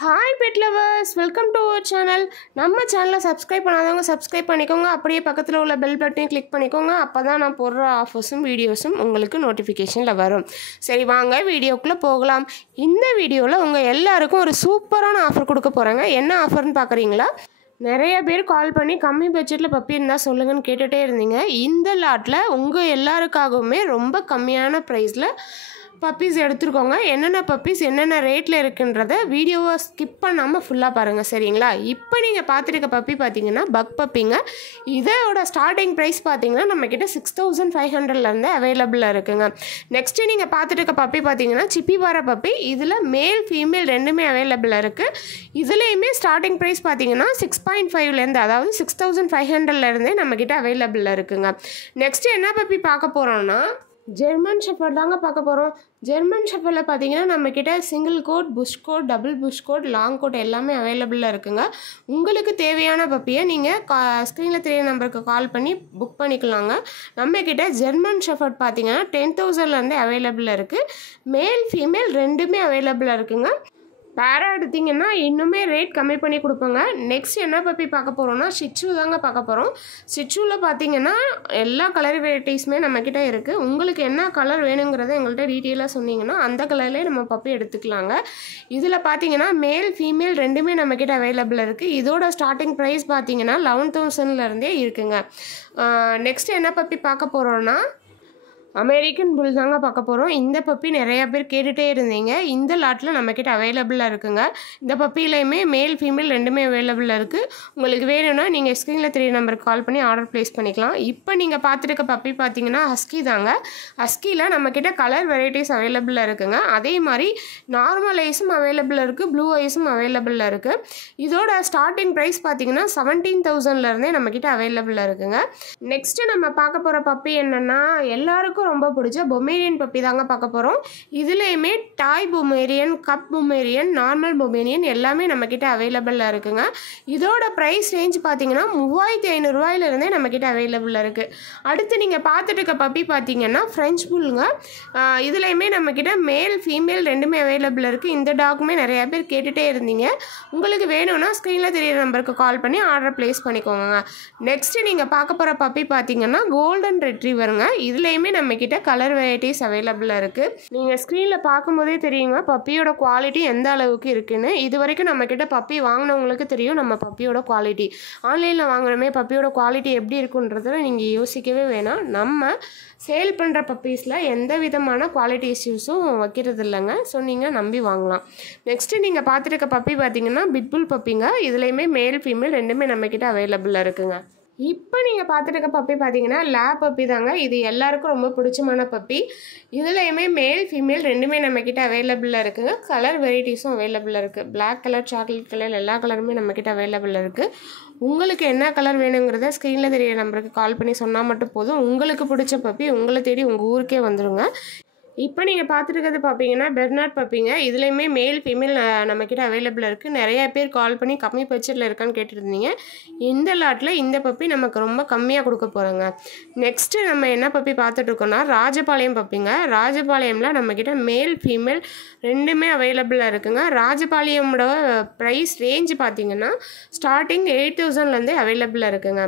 Hi pet lovers, welcome to our channel. நம்ம சேனலை subscribe பண்ணாதவங்க சப்ஸ்கிரைப் பண்ணிக்கோங்க. அப்படியே பக்கத்தில் உள்ள பெல் பட்டனையும் கிளிக் பண்ணிக்கோங்க. அப்போ தான் நான் போடுற ஆஃபர்ஸும் வீடியோஸும் உங்களுக்கு நோட்டிஃபிகேஷனில் வரும். சரி வாங்க வீடியோக்குள்ளே போகலாம். இந்த வீடியோவில் உங்கள் எல்லாருக்கும் ஒரு சூப்பரான ஆஃபர் கொடுக்க போகிறாங்க. என்ன ஆஃபர்னு பார்க்குறீங்களா? நிறைய பேர் கால் பண்ணி கம்மி பட்ஜெட்டில் பப்பி இருந்தால் சொல்லுங்கன்னு கேட்டுகிட்டே இருந்தீங்க. இந்த லாட்டில் உங்கள் எல்லாருக்காகவுமே ரொம்ப கம்மியான ப்ரைஸில் பப்பீஸ் எடுத்துருக்கோங்க. என்னென்ன பப்பீஸ் என்னென்ன ரேட்டில் இருக்குன்றத வீடியோவை ஸ்கிப் பண்ணாமல் ஃபுல்லாக பாருங்கள், சரிங்களா? இப்போ நீங்கள் பார்த்துருக்க பப்பி பார்த்தீங்கன்னா பக் பப்பிங்க. இதோட ஸ்டார்டிங் ப்ரைஸ் பார்த்தீங்கன்னா நம்மக்கிட்ட 6500 அவைலபிளாக இருக்குங்க. நெக்ஸ்ட்டு நீங்கள் பார்த்துட்டு இருக்க பப்பி பார்த்தீங்கன்னா சிப்பிபாரா பப்பி. இதில் மேல் ஃபீமேல் ரெண்டுமே அவைலபிளாக இருக்குது. இதுலேயுமே ஸ்டார்டிங் ப்ரைஸ் பார்த்தீங்கன்னா 6.5 அதாவது 6500 நம்மக்கிட்ட அவைலபிளாக இருக்குங்க. நெக்ஸ்ட்டு என்ன பப்பி பார்க்க போகிறோன்னா ஜெர்மன் ஷெப்பர்ட் தாங்க பார்க்க போகிறோம். ஜெர்மன் ஷெப்பர்டில் பார்த்தீங்கன்னா நம்மக்கிட்ட single coat, plush coat, double plush coat, long coat எல்லாமே அவைலபிளாக இருக்குங்க. உங்களுக்கு தேவையான பப்பியை நீங்கள் ஸ்க்ரீனில் தெரிய நம்பருக்கு கால் பண்ணி புக் பண்ணிக்கலாங்க. நம்மக்கிட்ட ஜெர்மன் ஷெப்பர்ட் பார்த்தீங்கன்னா 10,000 அவைலபிளாக இருக்குது. மேல் ஃபீமேல் ரெண்டுமே அவைலபிளாக இருக்குங்க. பேரா எடுத்திங்கன்னா இன்னுமே ரேட் கம்மி பண்ணி கொடுப்போங்க. நெக்ஸ்ட் என்ன பப்பி பார்க்க போகிறோன்னா ஷிட்சு தாங்க பார்க்க போகிறோம். ஷிட்சுவில் பார்த்தீங்கன்னா எல்லா கலர் வெரைட்டிஸுமே நம்மக்கிட்ட இருக்குது. உங்களுக்கு என்ன கலர் வேணுங்கிறத எங்கள்கிட்ட டீட்டெயிலாக சொன்னீங்கன்னா அந்த கலர்லேயே நம்ம பப்பி எடுத்துக்கலாங்க. இதில் பார்த்தீங்கன்னா மேல் ஃபீமேல் ரெண்டுமே நம்மக்கிட்ட அவைலபிள் இருக்குது. இதோட ஸ்டார்டிங் ப்ரைஸ் பார்த்தீங்கன்னா 11,000 இருக்குங்க. நெக்ஸ்ட் என்ன பப்பி பார்க்க போகிறோன்னா அமெரிக்கன் புல் தாங்க பார்க்க போகிறோம். இந்த பப்பி நிறையா பேர் கேட்டுகிட்டே இருந்தீங்க. இந்த லாட்டில் நம்மக்கிட்ட அவைலபிளாக இருக்குங்க. இந்த பப்பிலையுமே மேல் ஃபீமேல் ரெண்டுமே அவைலபிளாக இருக்குது. உங்களுக்கு வேணும்னா நீங்கள் ஸ்க்ரீனில் தெரிய நம்பருக்கு கால் பண்ணி ஆர்டர் ப்ளேஸ் பண்ணிக்கலாம். இப்போ நீங்கள் பார்த்துருக்க பப்பி பார்த்தீங்கன்னா ஹஸ்கி தாங்க. ஹஸ்கியில் நம்மக்கிட்ட கலர் வெரைட்டிஸ் அவைலபிளாக இருக்குங்க. அதே மாதிரி நார்மல் ஐஸும் அவைலபிளாக இருக்குது, ப்ளூ ஐஸும் அவைலபிளாக இருக்குது. இதோட ஸ்டார்டிங் ப்ரைஸ் பார்த்தீங்கன்னா 17,000 நம்மக்கிட்ட அவைலபிளாக இருக்குங்க. நெக்ஸ்ட்டு நம்ம பார்க்க போகிற பப்பி என்னென்னா எல்லாருக்கும் ரொம்ப பிடிச்ச பொமேரியன் பப்பி தாங்க பார்க்க போகிறோம். இதுலேயுமே toy Pomeranian, cup Pomeranian, normal Pomeranian எல்லாமே நம்மக்கிட்ட அவைலபிளாக இருக்குங்க. இதோட ப்ரைஸ் ரேஞ்ச் பார்த்தீங்கன்னா 3500 நம்மக்கிட்ட அவைலபிளாக இருக்குது. அடுத்து நீங்கள் பார்த்துட்டு இருக்க பப்பி பார்த்தீங்கன்னா ஃப்ரெஞ்ச் புல்லுங்க. இதுலேயுமே நம்மக்கிட்ட மேல் ஃபீமேல் ரெண்டுமே அவைலபிளாக இருக்குது. இந்த டாக்குமே நிறையா பேர் கேட்டுகிட்டே இருந்தீங்க. உங்களுக்கு வேணும்னா ஸ்க்ரீனில் தெரியிற நம்பருக்கு கால் பண்ணி ஆர்டர் ப்ளேஸ் பண்ணிக்கோங்க. நெக்ஸ்ட்டு நீங்கள் பார்க்க போகிற பப்பி பார்த்தீங்கன்னா கோல்டன் ரெட்ரீவருங்க. இதுலேயுமே நம்மக்கிட்ட கலர் வெரைட்டிஸ் அவைலபிளாக இருக்குது. நீங்கள் ஸ்க்ரீனில் பார்க்கும்போதே தெரியுங்க பப்பியோட குவாலிட்டி எந்த அளவுக்கு இருக்குன்னு. இது வரைக்கும் நம்மக்கிட்ட பப்பி வாங்கினவங்களுக்கு தெரியும் நம்ம பப்பியோட குவாலிட்டி. ஆன்லைனில் வாங்குறமே பப்பியோட குவாலிட்டி எப்படி இருக்குன்றதில் நீங்கள் யோசிக்கவே வேணாம். நம்ம சேல் பண்ணுற பப்பீஸில் எந்த விதமான குவாலிட்டி இஷ்யூஸும் வைக்கிறது இல்லைங்க. ஸோ நீங்கள் நம்பி வாங்கலாம். நெக்ஸ்ட்டு நீங்கள் பார்த்துருக்க பப்பி பார்த்தீங்கன்னா பிட்புல் பப்பிங்க. இதுலேயுமே மேல் ஃபீமேல் ரெண்டுமே நம்மக்கிட்ட அவைலபிளாக இருக்குங்க. இப்போ நீங்கள் பார்த்துட்டு இருக்க பப்பி பார்த்தீங்கன்னா லேப் பப்பி தாங்க. இது எல்லாருக்கும் ரொம்ப பிடிச்சமான பப்பி. இதுலேயுமே மேல் ஃபீமேல் ரெண்டுமே நம்மக்கிட்ட அவைலபிளாக இருக்குங்க. கலர் வெரைட்டிஸும் அவைலபிளாக இருக்குது. பிளாக் கலர், சாக்லேட் கலர் எல்லா கலருமே நம்மக்கிட்ட அவைலபிளாக இருக்குது. உங்களுக்கு என்ன கலர் வேணுங்கிறத ஸ்க்ரீனில் தெரிய நம்பருக்கு கால் பண்ணி சொன்னால் மட்டும் போதும். உங்களுக்கு பிடிச்ச பப்பி உங்களை தேடி உங்கள் ஊருக்கே வந்துடுங்க. இப்போ நீங்கள் பார்த்துருக்கிறது பார்த்தீங்கன்னா பெர்னார்ட் பப்பிங்க. இதுலேயுமே மேல் ஃபீமேல் நம்மக்கிட்ட அவைலபிளாக இருக்குது. நிறையா பேர் கால் பண்ணி கம்மி பட்ஜெட்டில் இருக்கான்னு கேட்டுருந்தீங்க. இந்த லாட்டில் இந்த பப்பி நமக்கு ரொம்ப கம்மியாக கொடுக்க போகிறோங்க. நெக்ஸ்ட்டு நம்ம என்ன பப்பி பார்த்துட்ருக்கோன்னா ராஜபாளையம் பப்பிங்க. ராஜபாளையமில் நம்மக்கிட்ட மேல் ஃபீமேல் ரெண்டுமே அவைலபிளாக இருக்குங்க. ராஜபாளையமோட ப்ரைஸ் ரேஞ்ச் பார்த்தீங்கன்னா ஸ்டார்டிங் 8,000 அவைலபிளாக இருக்குங்க.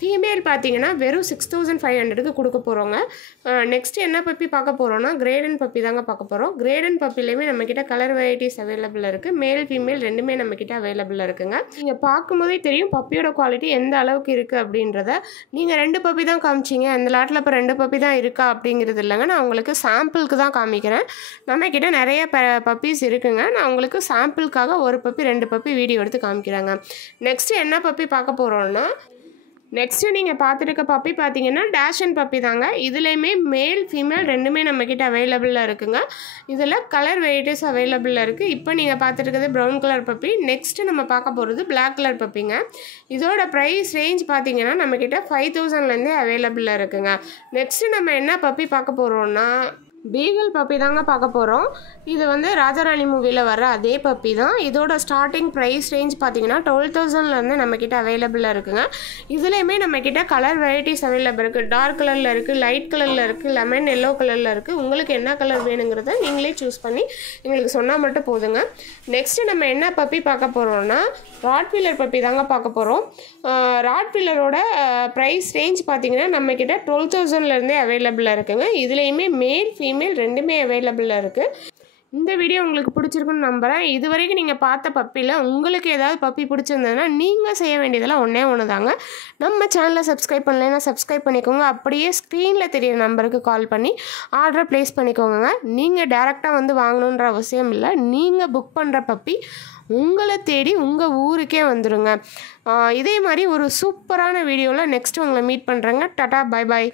ஃபீமேல் பார்த்தீங்கன்னா வெறும் 6,500 கொடுக்க போகிறோங்க. நெக்ஸ்ட்டு என்ன பப்பி பார்க்க போகிறோன்னா கிரேடன் பப்பி தாங்க பார்க்க போகிறோம். கிரேடன் பப்பிலையுமே நம்மக்கிட்ட கலர் வெரைட்டிஸ் அவைலபிளாக இருக்குது. மேல் ஃபீமேல் ரெண்டுமே நம்மக்கிட்ட அவைலபிளாக இருக்குங்க. நீங்கள் பார்க்கும்போதே தெரியும் பப்பியோட குவாலிட்டி எந்த அளவுக்கு இருக்குது அப்படின்றத. நீங்கள் 2 பப்பி தான் காமிச்சிங்க, அந்த லாட்டில் இப்போ 2 பப்பி தான் இருக்கா அப்படிங்கிறது இல்லைங்க. நான் உங்களுக்கு சாம்பிளுக்கு தான் காமிக்கிறேன். நம்மக்கிட்ட நிறைய பப்பீஸ் இருக்குங்க. நான் உங்களுக்கு சாம்பிளுக்காக ஒரு பப்பி 2 பப்பி வீடியோ எடுத்து காமிக்கிறாங்க. நெக்ஸ்ட்டு என்ன பப்பி பார்க்க போகிறோன்னா நெக்ஸ்ட்டு நீங்கள் பார்த்துருக்க பப்பி பார்த்தீங்கன்னா டேஷன் பப்பி தாங்க. இதுலேயுமே மேல் ஃபீமேல் ரெண்டுமே நம்மக்கிட்ட அவைலபிளாக இருக்குங்க. இதில் கலர் வெரைட்டிஸ் அவைலபிளாக இருக்குது. இப்போ நீங்கள் பார்த்துருக்கிறது ப்ரௌன் கலர் பப்பி. நெக்ஸ்ட்டு நம்ம பார்க்க போகிறது பிளாக் கலர் பப்பிங்க. இதோட ப்ரைஸ் ரேஞ்ச் பார்த்தீங்கன்னா நம்மக்கிட்ட 5,000 அவைலபிளாக இருக்குங்க. நெக்ஸ்ட்டு நம்ம என்ன பப்பி பார்க்க போகிறோன்னா பீகிள் பப்பி தாங்க பார்க்க போகிறோம். இது வந்து ராஜாராணி மூவியில் வர அதே பப்பி தான். இதோட ஸ்டார்டிங் ப்ரைஸ் ரேஞ்ச் பார்த்தீங்கன்னா 12,000லேருந்து நம்மக்கிட்ட அவைலபிளாக இருக்குங்க. இதுலேயுமே நம்மக்கிட்ட கலர் வெரைட்டிஸ் அவைலபிள் இருக்குது. டார்க் கலரில் இருக்குது, லைட் கலரில் இருக்குது, லெமன் எல்லோ கலரில் இருக்குது. உங்களுக்கு என்ன கலர் வேணுங்கிறத நீங்களே சூஸ் பண்ணி எங்களுக்கு சொன்னால் மட்டும் போதுங்க. நெக்ஸ்ட்டு நம்ம என்ன பப்பி பார்க்க போகிறோம்னா ராட்வீலர் பப்பி தாங்க பார்க்க போகிறோம். ராட்வீலரோட ப்ரைஸ் ரேஞ்ச் பார்த்தீங்கன்னா நம்மக்கிட்ட 12,000லேருந்தே அவைலபிளாக இருக்குங்க. இதுலேயுமே மேல் ஃபீமேல் ரெண்டுமே அவைலபிளாக இருக்குது. இந்த வீடியோ உங்களுக்கு பிடிச்சிருக்குன்னு நம்புகிறேன். இது வரைக்கும் நீங்கள் பார்த்த பப்பியில் உங்களுக்கு ஏதாவது பப்பி பிடிச்சிருந்ததுன்னா நீங்கள் செய்ய வேண்டியதெல்லாம் ஒன்று தாங்க. நம்ம சேனலை சப்ஸ்கிரைப் பண்ணலைன்னா சப்ஸ்கிரைப் பண்ணிக்கோங்க. அப்படியே ஸ்க்ரீனில் தெரியிற நம்பருக்கு கால் பண்ணி ஆர்டர் ப்ளேஸ் பண்ணிக்கோங்க. நீங்கள் டேரெக்டாக வந்து வாங்கணுன்ற அவசியம் இல்லை. நீங்கள் புக் பண்ணுற பப்பி உங்களை தேடி உங்கள் ஊருக்கே வந்துடுங்க. இதே மாதிரி ஒரு சூப்பரான வீடியோவில் நெக்ஸ்ட்டு உங்களை மீட் பண்ணுறேங்க. Tata, bye bye.